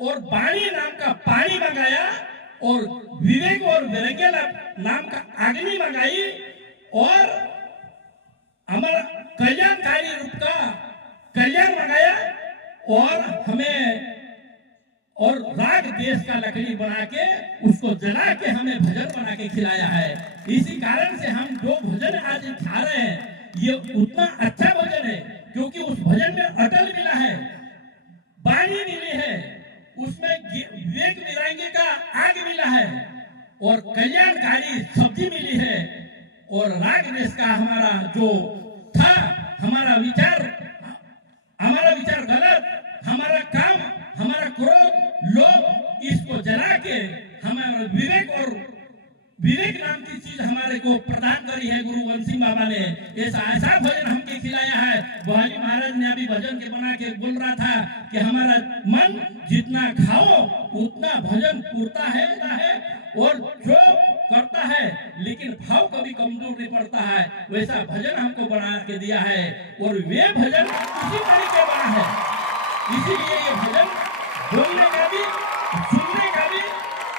और वाणी नाम का पानी मंगाया और विवेक और वैराग्य नाम का अग्नि मंगाई और हमारा कल्याणकारी रूप का कल्याण मंगाया और हमें और राग देश का लकड़ी बना के उसको जला के हमें भजन बना के खिलाया है। इसी कारण से हम जो भजन आज खा रहे हैं ये उतना अच्छा भजन है क्योंकि उस भजन में अटल मिला है, वाणी मिली है, उसमें विवेक विरांगी का आग मिला है और कल्याणकारी सब्जी मिली है और राग देश का हमारा जो था हमारा विचार गलत, हमारा काम, हमारा क्रोध, लोभ, इसको जला के हमारा विवेक नाम की चीज हमारे को प्रदान करी है गुरु वंशिंग बाबा ने। ऐसा भजन हमके खिलाया है। बुहारी महाराज ने अभी भजन के बना के बोल रहा था कि हमारा मन जितना खाओ उतना भजन पूरता है और जो करता है लेकिन भाव कभी कमजोर नहीं पड़ता है, वैसा भजन हमको बना के दिया है और वे भजन उसी तरीके बना है। इसीलिए ये भजन बोलने का भी, सुनने का भी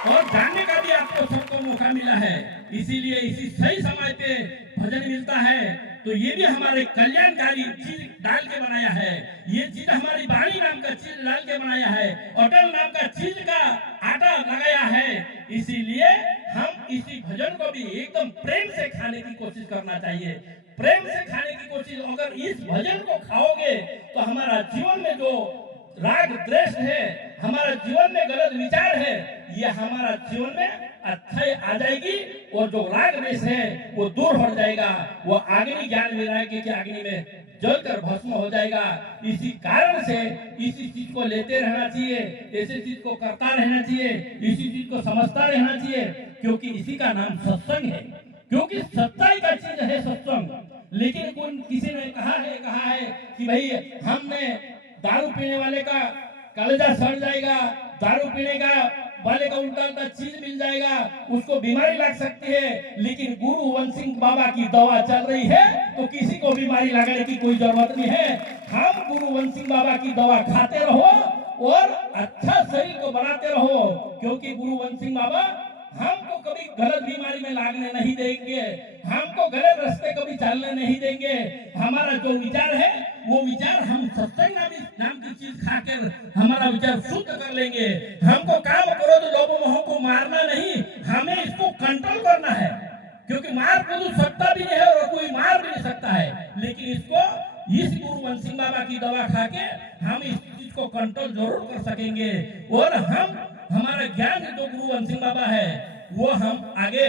और जानने का भी आपको सबको मौका मिला है। इसीलिए इसी सही समय पे भजन मिलता है तो ये भी हमारे कल्याणकारी चीज डाल के बनाया है। ये चीज हमारी वाणी नाम का चीज डाल के बनाया है, अटल नाम का चीज का आटा लगाया है। इसीलिए हम इसी भजन को भी एकदम प्रेम से खाने की कोशिश करना चाहिए। प्रेम से खाने की कोशिश, अगर इस भजन को खाओगे तो हमारा जीवन में जो राग द्वेष है, हमारा जीवन में गलत विचार है, ये हमारा जीवन में अच्छाई आ जाएगी और जो राग द्वेष है वो दूर हो जाएगा, वो अग्नि ज्ञान वैराग्य की अग्नि में जलकर भस्म हो जाएगा। इसी कारण से इसी चीज को लेते रहना चाहिए, ऐसी चीज को करता रहना चाहिए, इसी चीज को समझता रहना चाहिए क्योंकि इसी का नाम सत्संग है, क्योंकि सच्चाई का चीज है सत्संग। लेकिन किसी ने कहा है कि भाई हमने दारू पीने वाले का कलेजा सड़ जाएगा, दारू पीने का वाले का उल्टा चीज मिल जाएगा, उसको बीमारी लग सकती है। लेकिन गुरु वंशिंग बाबा की दवा चल रही है तो किसी को बीमारी लगने की कोई जरूरत नहीं है। हम गुरु वंशिंग बाबा की दवा खाते रहो और अच्छा शरीर को बनाते रहो क्योंकि गुरु वंशिंग बाबा हमको कभी गलत बीमारी में लागने नहीं देंगे, हमको गलत रास्ते कभी चलने नहीं देंगे। हमारा जो विचार है वो विचार हम सत्संग नाम की चीज खाकर हमारा विचार शुद्ध कर लेंगे। हमको काम क्रोध लोभ मोह को मारना नहीं, हमें इसको कंट्रोल करना है क्योंकि मार को सकता भी नहीं है और कोई मार भी नहीं सकता है। लेकिन इसको इस गुरु वंशिंग बाबा की दवा खा के हम इस चीज को कंट्रोल जरूर कर सकेंगे और हम हमारा ज्ञान जो गुरु वंशिंग बाबा है वो हम आगे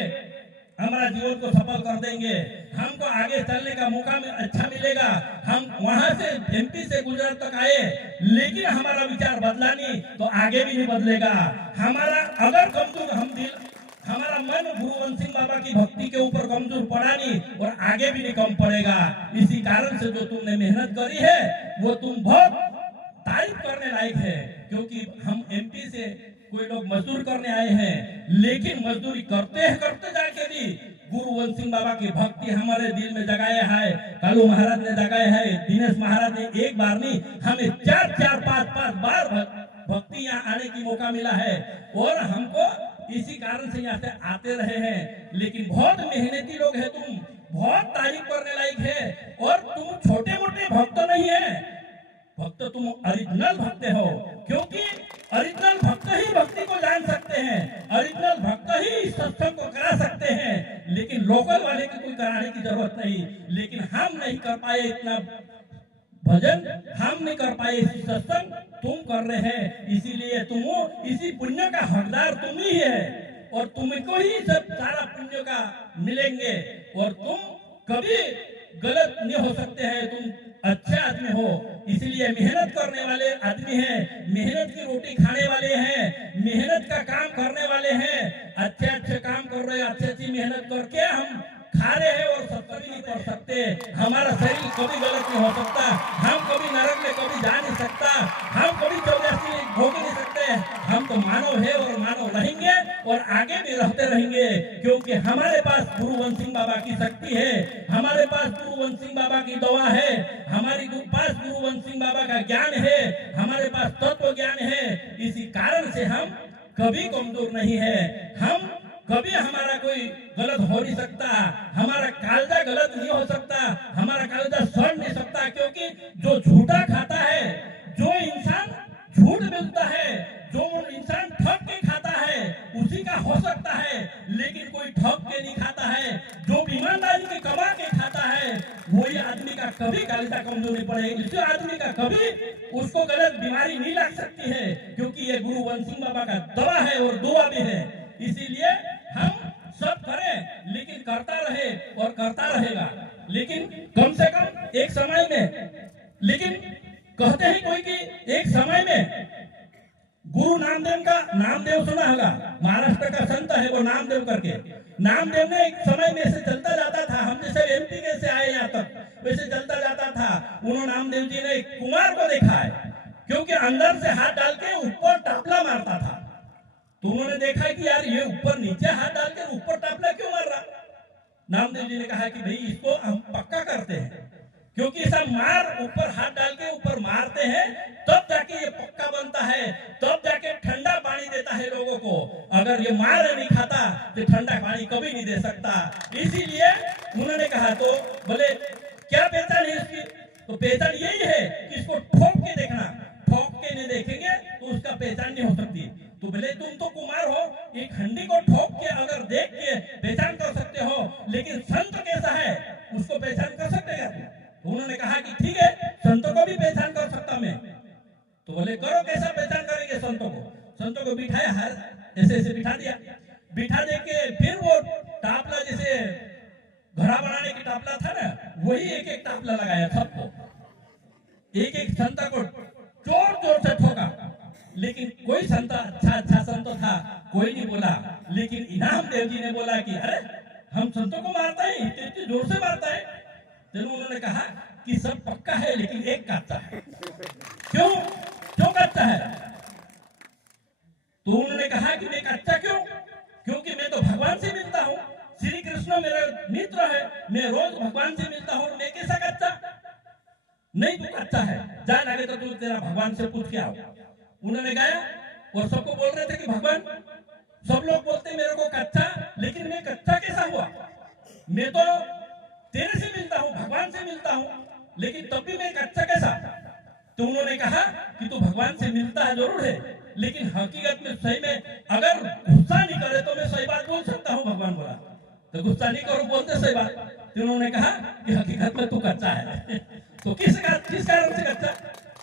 हमारा जीवन को सफल कर देंगे। हमको आगे चलने का मौका में अच्छा मिलेगा। हम वहां से एमपी से गुजरात तक आए लेकिन हमारा विचार बदला नहीं तो आगे भी नहीं बदलेगा। हमारा अगर कमजोर हमारा मन गुरु वंशिंग बाबा की भक्ति के ऊपर कमजोर पड़ा नहीं और आगे भी नहीं कम पड़ेगा। इसी कारण से जो तुमने मेहनत करी है वो तुम बहुत तारीफ करने लायक है क्योंकि हम एमपी से कोई लोग मजदूर करने आए हैं लेकिन मजदूरी करते जाके भी गुरु वंशिंग बाबा की भक्ति हमारे दिल में जगाया है। कालू महाराज ने जगाया है, दिनेश महाराज ने एक बार नहीं हमें 4-5 बार भक्ति यहाँ आने की मौका मिला है और हमको इसी कारण से यहाँ से आते रहे हैं। लेकिन बहुत मेहनती लोग हैं, तुम बहुत तारीफ करने लायक है और तुम छोटे मोटे भक्त नहीं है, भक्त तुम ओरिजिनल भक्त हो क्योंकि ओरिजिनल भक्त ही भक्ति को जान सकते हैं, ओरिजिनल भक्त ही सत्संग को करा सकते हैं। लेकिन लोकल वाले की कोई कराने की जरूरत नहीं। लेकिन हम नहीं कर पाए इतना भजन, हम नहीं कर पाए इसी सत्संग, तुम कर रहे हैं। इसीलिए तुम इसी पुण्य का हकदार तुम ही है और तुमको ही सब सारा पुण्य का मिलेंगे और तुम कभी गलत नहीं हो सकते हैं, तुम अच्छे आदमी हो। इसलिए मेहनत करने वाले आदमी हैं, मेहनत की रोटी खाने वाले हैं, मेहनत का काम करने वाले हैं, अच्छे काम कर रहे हैं, अच्छी मेहनत करके हम खा रहे हैं और सब कभी नहीं कर सकते। हमारा शरीर कभी गलत नहीं हो सकता, हम कभी नरक में कभी जा नहीं सकता, हम कभी 84 भोग नहीं सकते। हम तो मानव है और मानव रहेंगे और आगे भी रहते रहेंगे क्योंकि हमारे पास गुरु वंशिंग बाबा की शक्ति है, हमारे पास गुरु वंशिंग बाबा की दवा है, हमारे पास गुरु वंशिंग बाबा का ज्ञान है, हमारे पास तत्व ज्ञान है। इसी कारण से हम कभी कमजोर नहीं है। हम कभी हमारा कोई गलत हो नहीं सकता, हमारा कालजा गलत नहीं हो सकता, हमारा कालजा सड़ नहीं सकता, क्योंकि जो झूठा खाता है, जो इंसान झूठ मिलता है, जो इंसान ठग के खाता है उसी का हो सकता है, लेकिन कोई ठग के नहीं खाता है। जो ईमानदारी के कमा के खाता है वही आदमी का कभी कालजा कमजोर नहीं पड़ेगा, इसी आदमी का कभी उसको गलत बीमारी नहीं लग सकती है, क्योंकि ये गुरु वन सिंह बाबा का दवा है और दुआ भी है। इसीलिए हम सब करें, लेकिन करता रहे और करता रहेगा, लेकिन कम से कम एक समय में, लेकिन कहते हैं कोई कि एक समय में गुरु नामदेव सुना होगा, महाराष्ट्र का संत है वो नामदेव करके। नामदेव ने एक समय में से चलता जाता था, हम जैसे एमपी के से आए यहाँ तक वैसे चलता जाता था। उन्होंने नामदेव जी ने एक कुमार को देखा है, क्योंकि अंदर से हाथ डाल के ऊपर टापला मारता था, तो उन्होंने देखा कि यार ये ऊपर नीचे हाथ डाल के ऊपर टापला क्यों मार रहा। नामदेव जी ने कहा कि भाई इसको हम पक्का करते हैं, क्योंकि ऐसा मार ऊपर हाथ डाल के ऊपर मारते हैं तब जाके ये पक्का बनता है, तब जाके ठंडा पानी देता है लोगों को। अगर ये मार नहीं खाता तो ठंडा पानी कभी नहीं दे सकता। इसीलिए उन्होंने कहा, तो बोले क्या पहचान है इसकी, तो पहचान यही है कि इसको ठोक के देखना, ठोक के नहीं देखेंगे तो उसका पहचान नहीं हो सकती। तो भले तुम तो कुमार हो, एक हंडी को ठोक के अगर देख के पहचान कर सकते हो, लेकिन संत कैसा है उसको पहचान कर सकते क्या? उन्होंने कहा कि ठीक है, संतों को भी पहचान कर सकता मैं। तो बोले करो, कैसा पहचान करेंगे संतों को? संतों को बिठाया, हर ऐसे ऐसे बिठा दिया, बिठा दे के फिर वो टापला जैसे घड़ा बनाने की टापला था ना, वही एक एक टापला लगाया सबको, एक एक संत को जोर जोर से ठोका। लेकिन कोई संत अच्छा संत था, कोई नहीं बोला, लेकिन इनाम देव जी ने बोला कि अरे हम संतों को मारता है, इतने जोर से मारता है। तो उन्होंने कहा कि सब पक्का है लेकिन एक कच्चा है। क्यों कच्चा है? तो उन्होंने कहा कि मैं कच्चा क्यों? क्योंकि मैं तो भगवान से मिलता हूँ, श्री कृष्ण मेरा मित्र है, मैं रोज भगवान से मिलता हूँ, मैं कैसा कच्चा? नहीं, तू कच्चा है, जा लगे तो तू तेरा भगवान से पूछ के आओ। उन्होंने गया और सबको बोल रहे थे कि भगवान, सब लोग बोलते मेरे को कच्चा, लेकिन मैं कच्चा कैसा हुआ? मैं तो तेरे से मिलता हूँ, भगवान से मिलता हूँ, लेकिन तब भी मैं कच्चा कैसा? तो उन्होंने कहा कि तू भगवान से मिलता है जरूर है, लेकिन हकीकत में सही में अगर गुस्सा नहीं करे तो मैं सही बात बोल सकता हूँ। भगवान बोला तो गुस्सा नहीं करो, बोलते सही बात। तो उन्होंने कहा कि हकीकत में तू कच्चा है। तो किस कारण से कच्चा?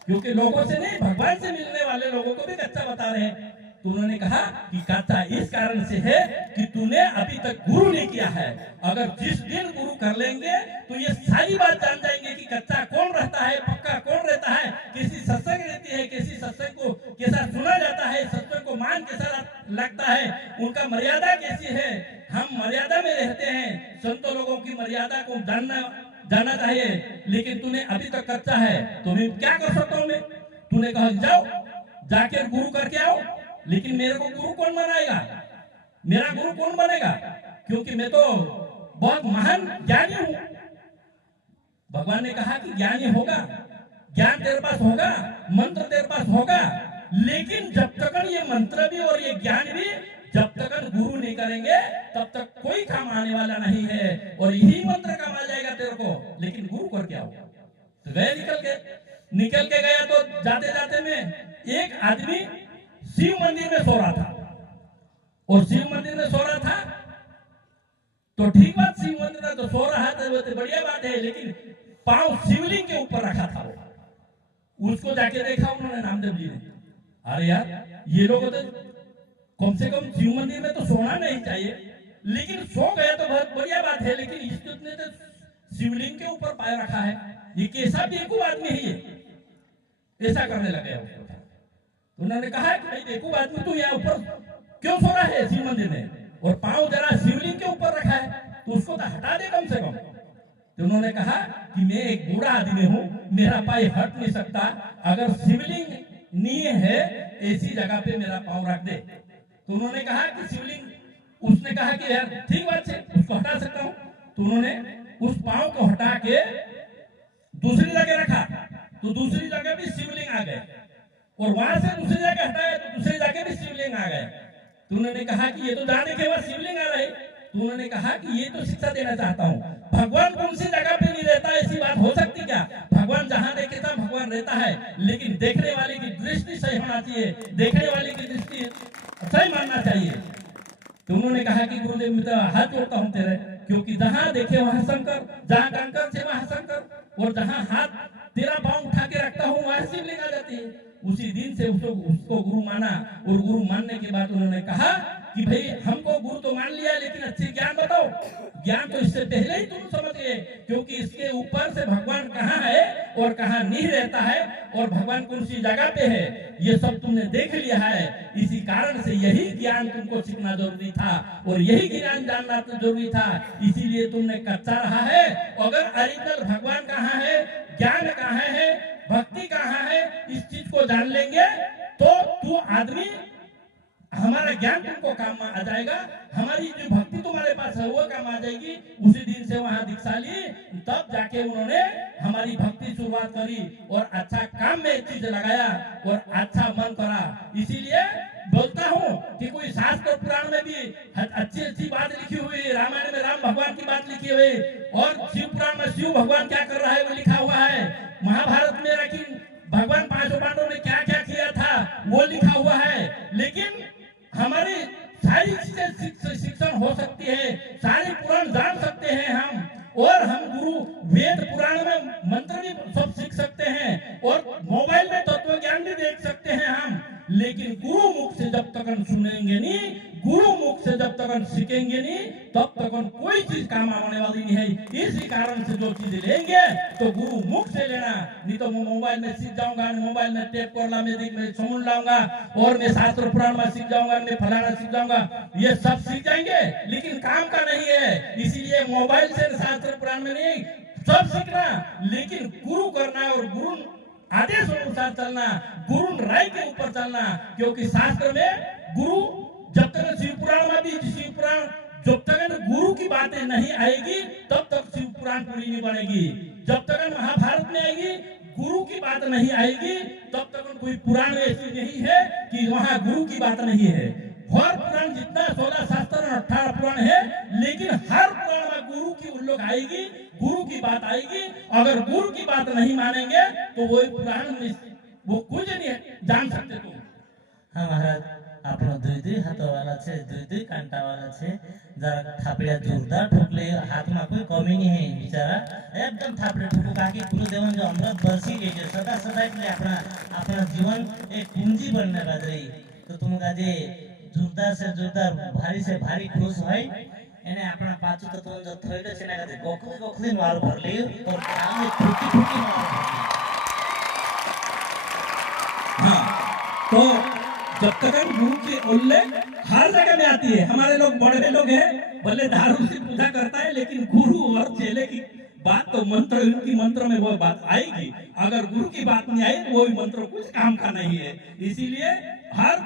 क्योंकि लोगों से नहीं, भगवान से मिलने वाले लोगों को भी कच्चा बता रहे हैं। तो उन्होंने कहा कि कच्चा इस कारण से है कि तूने अभी तक गुरु नहीं किया है। अगर जिस दिन गुरु कर लेंगे तो ये सारी बात जान जाएंगे कि कच्चा कौन रहता है, पक्का कौन रहता है, कैसी सत्संग रहती है, कैसी सत्संग को कैसा सुना जाता है, सत्संग को मान कैसा लगता है, उनका मर्यादा कैसी है। हम मर्यादा में रहते हैं, संतों लोगों की मर्यादा को जाना चाहिए, लेकिन तूने अभी तक कच्चा है तो मैं क्या कर सकता हूँ? मैं तूने कहा जाओ जाके गुरु करके आओ, लेकिन मेरे को गुरु कौन बनाएगा? मेरा गुरु कौन बनेगा? क्योंकि मैं तो बहुत महान ज्ञानी हूं। भगवान ने कहा कि ज्ञानी होगा, ज्ञान तेरे पास होगा, मंत्र तेरे पास होगा, लेकिन जब तक ये मंत्र भी और ये ज्ञान भी जब तक गुरु नहीं करेंगे तब तक कोई काम आने वाला नहीं है। और यही मंत्र काम आ जाएगा तेरे को, लेकिन गुरु करके आओ। तो गए, निकल के गया। तो जाते जाते में एक आदमी शिव मंदिर में सो रहा था, और शिव मंदिर में सो रहा था तो ठीक बात, शिव मंदिर में तो सो रहा है तो बढ़िया बात है, लेकिन पांव शिवलिंग के ऊपर रखा था वो। उसको जाके देखा उन्होंने, नामदेव जी ने, अरे यार ये लोग तो कम से कम शिव मंदिर में तो सोना नहीं चाहिए, लेकिन सो गया तो बहुत बढ़िया बात है, लेकिन इसने तो शिवलिंग के ऊपर पाय रखा है, ये कैसा बेवकूफ आदमी है ये, ऐसा करने लगे। उन्होंने कहा कि भाई बेवकूफ आदमी तू यहाँ ऊपर क्यों सो रहा है शिव मंदिर में, और पांव जरा शिवलिंग के ऊपर रखा है, तो उसको तो हटा दे कम से कम। तो उन्होंने कहा कि मैं एक बूढ़ा आदमी हूँ, मेरा पाय हट नहीं सकता, अगर शिवलिंग नहीं है ऐसी जगह पे मेरा पांव रख दे। तो उन्होंने कहा कि शिवलिंग, उसने कहा कि यार ठीक बात है, उसको हटा सकता हूँ। तो उन्होंने उस पांव को हटा के दूसरी जगह रखा, तो दूसरी जगह भी शिवलिंग आ गए, और वहां से दूसरी जगह हटाया तो शिवलिंग आ गए। तो उन्होंने कहा कि ये तो जाने के बाद शिवलिंग आ रहे। तो उन्होंने कहा कि ये तो शिक्षा देना चाहता हूँ, भगवान कौन सी जगह पे नहीं रहता, ऐसी बात हो सकती क्या? भगवान जहाँ देखेता भगवान रहता है, लेकिन देखने वाले की दृष्टि सही होना चाहिए, देखने वाले की दृष्टि सही मानना चाहिए। तो उन्होंने कहा कि गुरुदेव मैं तो हाथ जोड़ता हूँ तेरे, क्योंकि जहाँ देखे वहाँ शंकर, जहाँ कंकर से वहाँ शंकर, और जहाँ हाथ तेरा पाँव उठा के रखता हूँ वहाँ शिवलिंग आ जाती है। उसी दिन से उसको गुरु माना, और गुरु मानने के बाद उन्होंने कहा कि भाई हमको गुरु तो मान लिया, लेकिन अच्छे ज्ञान बताओ। ज्ञान तो इससे पहले ही तुम समझ गए, क्योंकि इसके ऊपर से भगवान कहाँ है और कहाँ नहीं रहता है, और भगवान कौन सी जगह पे है, ये सब तुमने देख लिया है। इसी कारण से यही ज्ञान तुमको सीखना जरूरी था, और यही ज्ञान जानना तो जरूरी था, इसीलिए तुमने कच्चा रहा है। अगर ओरिजिनल भगवान कहाँ है, ज्ञान कहाँ है, भक्ति कहाँ है, इस चीज को जान लेंगे तो तू आदमी, हमारा ज्ञान तुमको काम आ जाएगा, हमारी जो भक्ति तुम्हारे पास है वो काम आ जाएगी। उसी दिन से वहां दीक्षा ली, तब जाके उन्होंने हमारी भक्ति शुरुआत करी, और अच्छा काम में चीज लगाया, और अच्छा मन करा। इसीलिए बोलता हूँ कि कोई शास्त्र पुराण में भी अच्छी अच्छी बात लिखी हुई, रामायण में राम भगवान की बात लिखी हुई, और शिव पुराण में शिव भगवान क्या कर रहा है वो लिखा हुआ है। महाभारत में लेकिन भगवान पांचों पांडवों ने क्या क्या किया था वो लिखा हुआ है। लेकिन हमारी सारी चीजें शिक्षण हो सकती है, सारे पुराण जान सकते हैं हम, और हम गुरु वेद पुराण में मंत्र भी सब सीख सकते हैं, और मोबाइल में तत्व ज्ञान भी देख सकते हैं हम। लेकिन गुरु मुख से जब तक हम सुनेंगे नहीं, गुरु मुख से जब तक हम सीखेंगे नहीं, तब तक हम कोई चीज काम आने वाली नहीं है। इसी कारण से जो चीज लेंगे तो गुरु मुख से लेना, नहीं तो मैं मोबाइल में सीख जाऊंगा, मोबाइल में टेप करला में सुन लाऊंगा, और मैं शास्त्र पुराण में सीख जाऊंगा, मैं फलाना सीख जाऊंगा, ये सब सीख जाएंगे लेकिन काम का नहीं है। इसीलिए मोबाइल से शास्त्र पुराण में नहीं, सब सीखना, लेकिन गुरु करना और गुरु आदेश अनुसार चलना, गुरु राय के ऊपर चलना। क्योंकि शास्त्र में गुरु, जब तक शिव पुराण में भी शिव पुराण, जब तक गुरु की बातें नहीं आएगी तब तक शिव पुराण पूरी नहीं बनेगी। जब तक महाभारत में आएगी गुरु की बात नहीं आएगी, तब तक कोई पुराण ऐसी नहीं है कि वहां गुरु की बात नहीं है। हर पुराण जितना 16 शास्त्र 18 पुराण है, लेकिन हर पुराण में गुरु की उल्लेख आएगी, गुरु की बात आएगी। अगर गुरु की बात नहीं मानेंगे तो वो पुराण वो कुछ नहीं जान सकते तुम। हाँ महाराज, आपनो दुई दुई हाथ वाला छे, दुई दुई कांटा वाला छे, जरा थापड़िया जोरदार ठोकले, हाथ में कोई कमी नहीं है बेचारा, एकदम थापड़े ठोको काकी गुरुदेवन जो अमृत बरसी गई है सदा सदा के लिए अपना जीवन एक पूंजी बनने लग रही। तो तुम जे जोरदार से जोरदार, भारी से भारी खुश है, એને આપણા પાછું તત્વ જો થયેલો છે ને કે ગોખલી ગોખલી માર ભરલી તો કામે ઠુકી ઠુકી માર ભરલી। हाँ, तो जब तक हम गुरु के उल्लेख हर जगह में आती है, हमारे लोग बड़े लोग हैं भले दारू से पूजा करता है, लेकिन गुरु और चेले की बात तो मंत्र, उनकी मंत्र में वो बात आएगी। अगर गुरु की बात नहीं आई तो वो मंत्र कुछ काम का नहीं है। इसीलिए हर